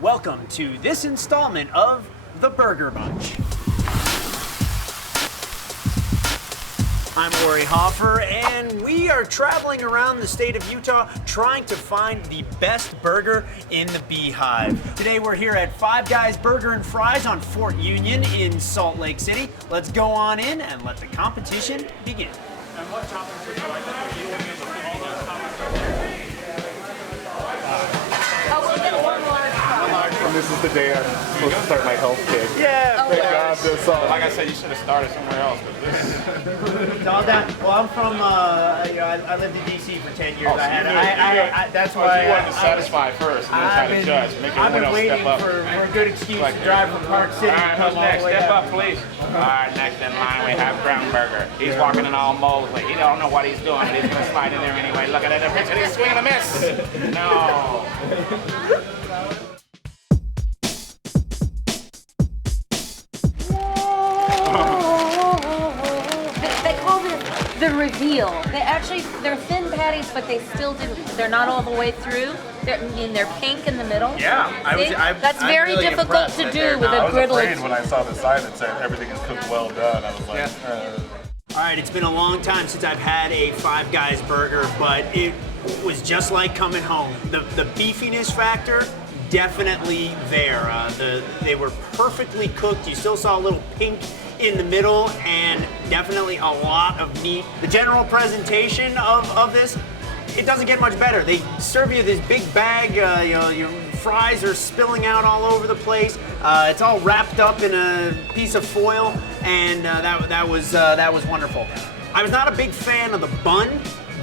Welcome to this installment of The Burger Bunch. I'm Ori Hoffer, and we are traveling around the state of Utah trying to find the best burger in the Beehive. Today we're here at Five Guys Burger and Fries on Fort Union in Salt Lake City. Let's go on in and let the competition begin. And what toppings would you like to put you in all those toppings? We'll get one large. And this is the day I'm supposed to start my health kick. Yeah, Thank God this Like I said, you should have started somewhere else. But this... It's all down. Well, I'm from, I lived in D.C. for 10 years. That's why you wanted to satisfy first and then try to judge. Make I've everyone been else waiting step up. for a good excuse to drive from Park City. All right, who's next? Step up, please. All right, next in line we have Groundburger. He's walking in all Mosley. He don't know what he's doing, but he's going to slide in there anyway. Look at that pitch, and he's swinging a miss. No. They call this the reveal. They're thin patties, but they're not all the way through. They're pink in the middle. Yeah, That's very really difficult to do with a I was griddle. afraid when I saw the sign that said everything is cooked well done. I was like, All right, it's been a long time since I've had a Five Guys burger, but it was just like coming home. The beefiness factor, definitely there. They were perfectly cooked. You still saw a little pink in the middle, and definitely a lot of meat. The general presentation of this, it doesn't get much better. They serve you this big bag, your fries are spilling out all over the place. It's all wrapped up in a piece of foil, and that was wonderful. I was not a big fan of the bun.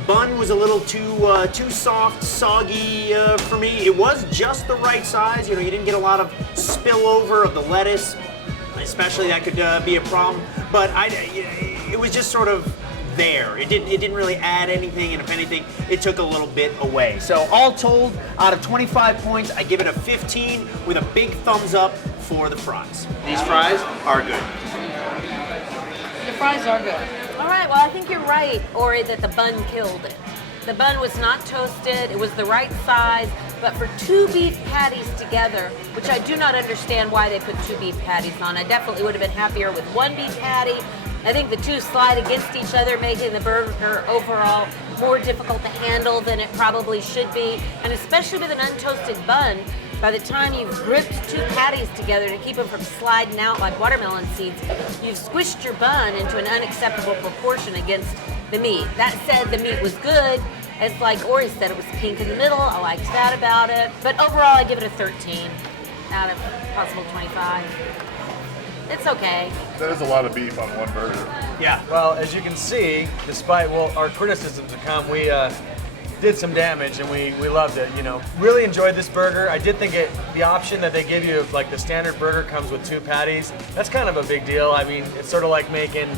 Bun was a little too soft, soggy for me. It was just the right size. You didn't get a lot of spillover of the lettuce, especially that could be a problem. But it was just sort of there. It didn't really add anything, and if anything, it took a little bit away. So all told, out of 25 points, I give it a 15 with a big thumbs up for the fries. These fries are good. The fries are good. All right, well, I think you're right, Ori, that the bun killed it. The bun was not toasted, it was the right size, but for two beef patties together, which I do not understand why they put two beef patties on. I definitely would have been happier with one beef patty. I think the two slide against each other, making the burger overall more difficult to handle than it probably should be. And especially with an untoasted bun, by the time you've gripped two patties together to keep them from sliding out like watermelon seeds, you've squished your bun into an unacceptable proportion against the meat. That said, the meat was good. It's like Ori said, it was pink in the middle. I liked that about it. But overall, I give it a 13 out of possible 25. It's okay. that is a lot of beef on one burger. Yeah. Well, as you can see, despite our criticisms to come, we did some damage and we loved it. Really enjoyed this burger. I did think the option that they give you, like the standard burger comes with two patties. That's kind of a big deal. I mean, it's sort of like making,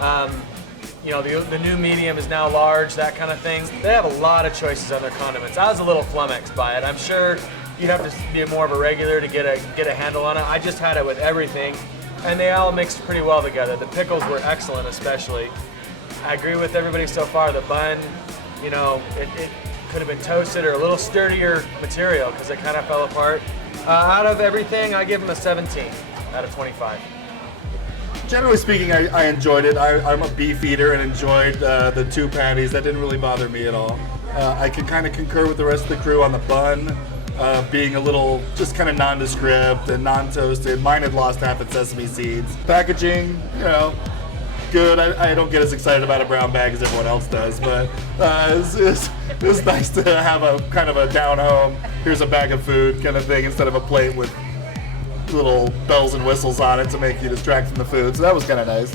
the new medium is now large, that kind of thing. They have a lot of choices on their condiments. I was a little flummoxed by it. I'm sure you'd have to be more of a regular to get a handle on it. I just had it with everything, and they all mixed pretty well together. The pickles were excellent, especially. I agree with everybody so far. The bun, it could have been toasted or a little sturdier material because it kind of fell apart. Out of everything, I give them a 17 out of 25. Generally speaking, I enjoyed it. I'm a beef eater and enjoyed the two patties. That didn't really bother me at all. I can kind of concur with the rest of the crew on the bun being a little just kind of nondescript and non-toasted. Mine had lost half its sesame seeds. Packaging, good. I don't get as excited about a brown bag as everyone else does, but it was nice to have a kind of a down home, here's a bag of food kind of thing instead of a plate with little bells and whistles on it to make you distract from the food. So that was kind of nice.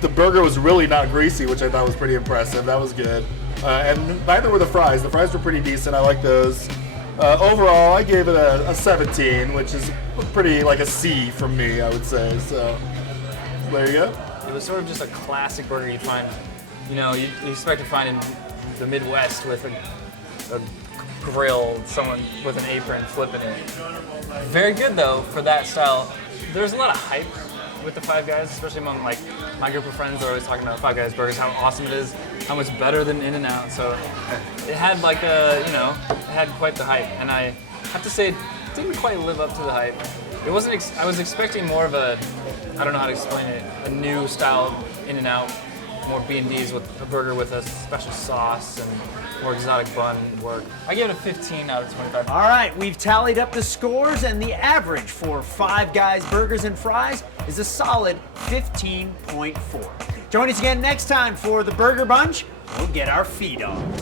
The burger was really not greasy, which I thought was pretty impressive. That was good. And neither were the fries. The fries were pretty decent. I like those. Overall, I gave it a 17, which is pretty like a C from me, I would say. So there you go. It was sort of just a classic burger you find, you expect to find in the Midwest with a grill, someone with an apron flipping it. Very good though for that style. There's a lot of hype with the Five Guys, especially among like my group of friends are always talking about Five Guys burgers, how awesome it is, how much better than In-N-Out. So it had like it had quite the hype. And I have to say, didn't quite live up to the hype. It wasn't. I was expecting more of a, I don't know how to explain it, a new style In-N-Out, more B&Ds with a burger with a special sauce and more exotic bun work. I give it a 15 out of 25. All right, we've tallied up the scores, and the average for Five Guys Burgers and Fries is a solid 15.4. Join us again next time for the Burger Bunch. We'll get our feet on.